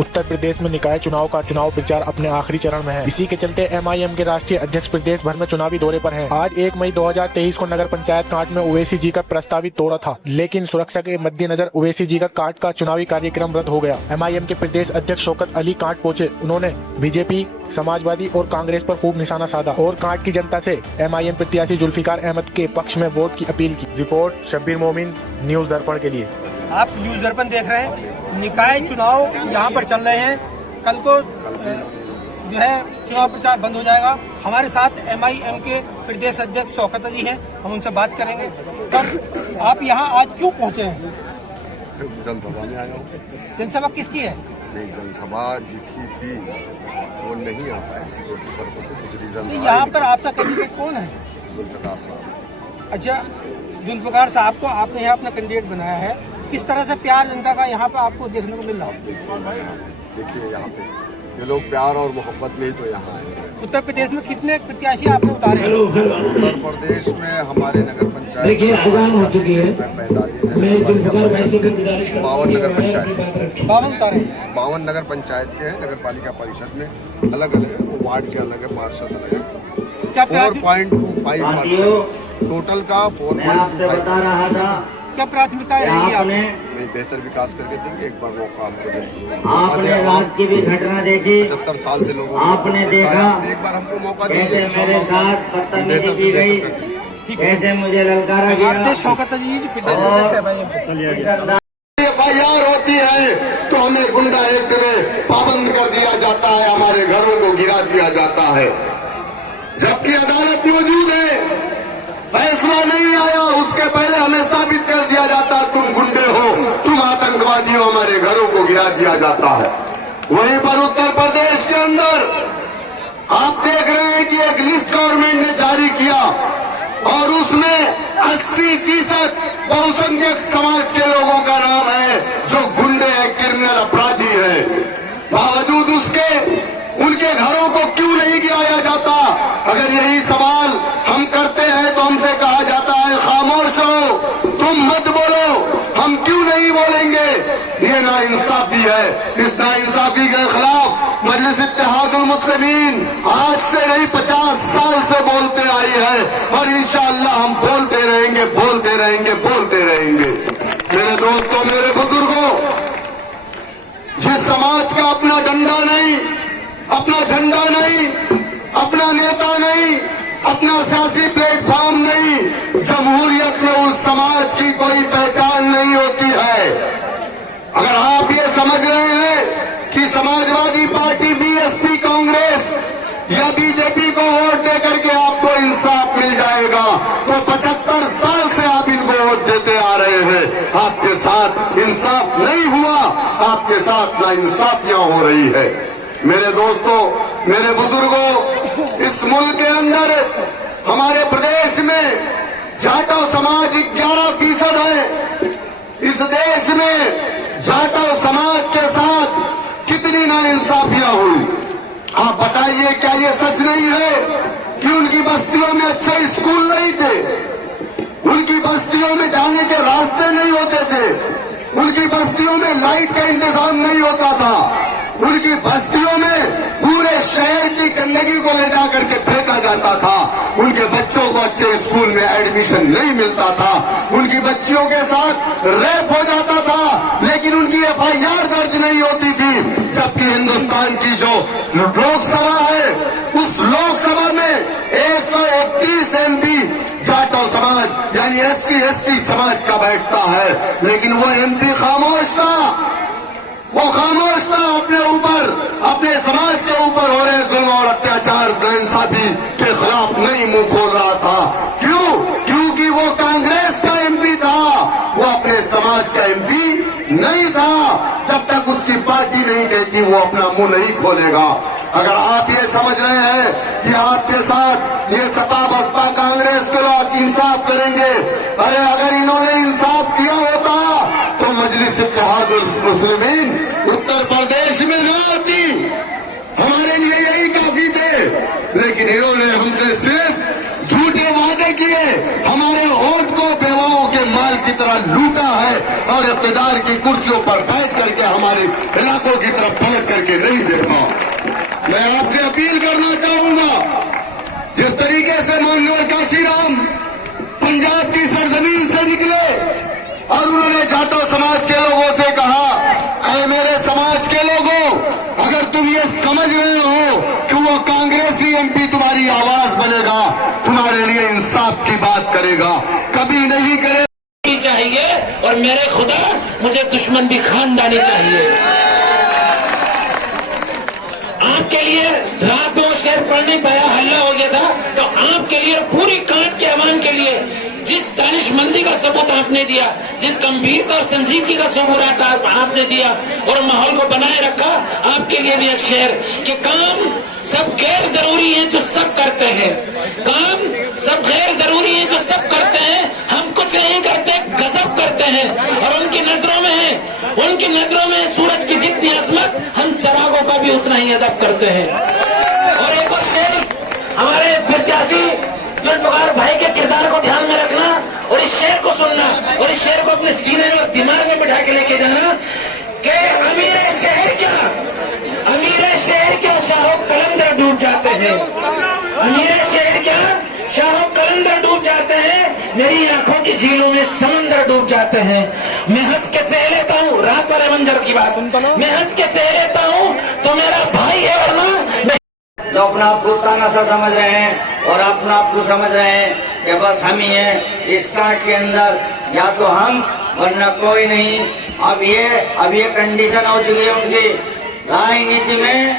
उत्तर प्रदेश में निकाय चुनाव का चुनाव प्रचार अपने आखिरी चरण में है। इसी के चलते एमआईएम के राष्ट्रीय अध्यक्ष प्रदेश भर में चुनावी दौरे पर हैं। आज 1 मई 2023 को नगर पंचायत कांट में ओवैसी जी का प्रस्तावित दौरा था, लेकिन सुरक्षा के मद्देनजर ओवैसी जी का कांट का चुनावी कार्यक्रम रद्द हो गया। एमआईएम के प्रदेश अध्यक्ष शौकत अली कांट पहुंचे। उन्होंने बीजेपी, समाजवादी और कांग्रेस पर खूब निशाना साधा और कांट की जनता से एमआईएम प्रत्याशी जुल्फिकार अहमद के पक्ष में वोट की अपील की। रिपोर्ट शब्बीर मोमिन, न्यूज दर्पण के लिए। आप न्यूज दर्पण देख रहे हैं। निकाय चुनाव यहाँ पर चल रहे हैं। कल को जो है चुनाव प्रचार बंद हो जाएगा। हमारे साथ एमआईएम के प्रदेश अध्यक्ष शौकत अली हैं, हम उनसे बात करेंगे। सर, आप यहाँ आज क्यों पहुँचे हैं? जनसभा में आया हूँ। जनसभा किसकी है? नहीं, जनसभा जिसकी थी वो नहीं आ पाए, सिक्योरिटी पर्पस से कुछ रीजन। तो यहाँ पर आपका कैंडिडेट कौन है? जुल्फिकार साहब। अच्छा, जुल्फिकार साहब को आपने यहाँ अपना कैंडिडेट बनाया है। किस तरह से प्यार जनता का यहाँ पर आपको देखने को मिल रहा है? देखिए यहाँ पे ये लोग प्यार और मोहब्बत में ही तो यहाँ आए। उत्तर प्रदेश में कितने प्रत्याशी आपने उतारे हैं? उत्तर प्रदेश में हमारे नगर पंचायत देखिए अजान हो चुकी है। 45 है। 52 नगर पंचायत, 52 उतारे। 52 नगर पंचायत के हैं। नगर पालिका परिषद में अलग अलग है, वो वार्ड के अलग है, पार्षद अलग है। क्या 4.25% टोटल का 4.25%। क्या प्राथमिकताएं रहेगी आपने? बेहतर विकास करके देंगे। एक बार मौका आपको देंगे। आपने रात की भी घटना देखी, 75 साल से लोगों आपने देखा एक बार हमको मौका कैसे दीजिए। मेरे साथ बदतमीजी की गई, कैसे मुझे ललकारा गया। शौकत अली जी प्रदेश अध्यक्ष है भाई। एफआईआर होती है तो हमें गुंडा एक्ट में पाबंद कर दिया जाता है, हमारे घरों को गिरा दिया जाता है। जबकि अदालत मौजूद है, फैसला नहीं आया, उसके पहले हमें साबित कर दिया जाता तुम गुंडे हो, तुम आतंकवादी हो, हमारे घरों को गिरा दिया जाता है। वहीं पर उत्तर प्रदेश के अंदर आप देख रहे हैं कि एक लिस्ट गवर्नमेंट ने जारी किया और उसमें 80% बहुसंख्यक समाज के लोगों का नाम है जो गुंडे हैं, क्रिमिनल अपराधी है। बावजूद उसके उनके घरों को क्यों नहीं गिराया जाता? अगर यही सवाल हम करते हैं तो हमसे कहा जाता है खामोश हो, तुम मत बोलो। हम क्यों नहीं बोलेंगे? ये नाइंसाफी है। इस नाइंसाफी के खिलाफ मजलिस इत्तेहादुल मुस्लिमीन आज से नहीं 50 साल से बोलते आई है और इंशाअल्लाह हम बोलते रहेंगे, बोलते रहेंगे, बोलते रहेंगे। मेरे दोस्तों, मेरे बुजुर्गों, जिस समाज का अपना डंडा नहीं, अपना झंडा नहीं, अपना नेता नहीं, अपना सियासी प्लेटफॉर्म नहीं, जमहूरियत में उस समाज की कोई पहचान नहीं होती है। अगर आप ये समझ रहे हैं कि समाजवादी पार्टी, बीएसपी, कांग्रेस या बीजेपी को वोट देकर के आपको इंसाफ मिल जाएगा, तो 75 साल से आप इनको वोट देते आ रहे हैं। आपके साथ इंसाफ नहीं हुआ, आपके साथ नाइंसाफियां हो रही है। मेरे दोस्तों, मेरे बुजुर्गों, इस मुल्क के अंदर हमारे प्रदेश में जाटव समाज 11% है। इस देश में जाटव समाज के साथ कितनी नाइंसाफियां हुई? आप बताइए, क्या ये सच नहीं है कि उनकी बस्तियों में अच्छे स्कूल नहीं थे, उनकी बस्तियों में जाने के रास्ते नहीं होते थे, उनकी बस्तियों में लाइट का इंतजाम नहीं होता था, उनकी बस्तियों में पूरे शहर की गंदगी को ले जाकर के फेंका जाता था, उनके बच्चों को अच्छे स्कूल में एडमिशन नहीं मिलता था, उनकी बच्चियों के साथ रेप हो जाता था, लेकिन उनकी एफआईआर दर्ज नहीं होती थी। जबकि हिंदुस्तान की जो लोकसभा है, उस लोकसभा में 131 एमपी जाटव समाज यानी SC ST समाज का बैठता है, लेकिन वो MP खामोश था। वो खामोश था, अपने ऊपर, अपने समाज के ऊपर हो रहे जुल्म और अत्याचार, नाइंसाफी के खिलाफ नहीं मुंह खोल रहा था। क्यों? क्योंकि वो कांग्रेस का MP था, वो अपने समाज का MP नहीं था। जब तक उसकी पार्टी नहीं कहती वो अपना मुंह नहीं खोलेगा। अगर आप ये समझ रहे हैं कि आपके साथ ये सपा, बसपा, कांग्रेस के लोग इंसाफ करेंगे, अरे अगर इन्होंने इंसाफ किया होता तो मजलिस इत्तेहादुल मुस्लिमीन उत्तर प्रदेश में न आती, हमारे लिए यही काफी थे। लेकिन इन्होंने हमसे सिर्फ झूठे वादे किए, हमारे वोट को बेवाओं के के माल की तरह लूटा है और इक़्तिदार की कुर्सियों पर बैठ करके हमारे इलाकों की तरफ पलट करके नहीं देखा। मैं आपसे अपील करना चाहूंगा, जिस तरीके से माननीय काशीराम पंजाब की सरजमीन से निकले और उन्होंने जाटो समाज के लोगों से कहा, ऐ मेरे समाज के लोगों, अगर तुम ये समझ रहे हो कि वो कांग्रेसी एमपी तुम्हारी आवाज बनेगा, तुम्हारे लिए इंसाफ की बात करेगा, कभी नहीं करेगा चाहिए। और मेरे खुदा, मुझे दुश्मन भी खानदानी चाहिए। आपके लिए रात में शेर पढ़ नहीं पाया, हल्ला हो गया था, तो आपके लिए पूरी कांट के अवाम के लिए जिस दानिशमंदी का सबूत आपने दिया, जिस गंभीरता और संजीदगी का सबूत आपने दिया और माहौल को बनाए रखा, आपके लिए भी एक शेर कि काम सब गैर जरूरी है जो सब करते हैं, काम सब गैर जरूरी है जो सब करते हैं, हम कुछ नहीं करते, गजब करते हैं। और उनकी नजरों में है, उनकी नजरों में सूरज की जितनी अजमत, हम चरागों का भी उतना ही अदब करते हैं। और एक और शेर हमारे प्रत्याशी जुल्फकार भाई के किरदार को ध्यान में रखना और इस शेर को सुनना और इस शेर को अपने सीने में और दिमाग में बिठा के लेके जाना कि अमीर शहर क्या, अमीर शहर क्या शाहो कलंदर डूब जाते हैं, अमीर शहर क्या शाहो कलंदर डूब जाते हैं, मेरी आंखों की झीलों में समंदर डूब जाते हैं। मैं हंस के चह लेता हूँ, रात वाले मंजर की बात, मैं हंस के चह लेता हूँ तो मेरा भाई है, वरना जो अपना आप को तानाशाह समझ रहे हैं और अपना आप को समझ रहे हैं कि बस हम ही हैं इस कांट के अंदर, या तो हम वरना कोई नहीं। अब ये कंडीशन हो चुकी है उनकी राजनीति में,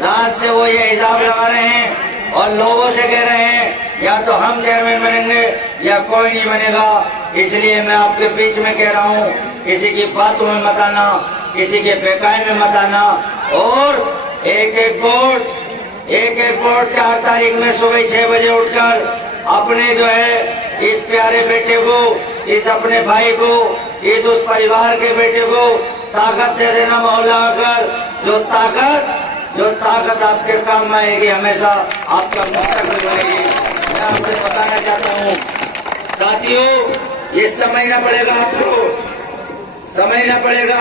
लास्ट से वो ये हिसाब लगा रहे हैं और लोगों से कह रहे हैं या तो हम चेयरमैन बनेंगे या कोई नहीं बनेगा। इसलिए मैं आपके बीच में कह रहा हूँ, किसी की बातों में मत आना, किसी के बेकाय में मत आना, और एक एक वोट 4 तारीख में सुबह 6 बजे उठकर अपने जो है इस प्यारे बेटे को, इस अपने भाई को, इस उस परिवार के बेटे को ताकत दे देना मौला। अगर जो ताकत आपके काम में आएगी, हमेशा आपका मुस्तकबिल बनेगी। मैं आपसे बताना चाहता हूँ साथियों, ये समझना पड़ेगा, आपको समझना पड़ेगा।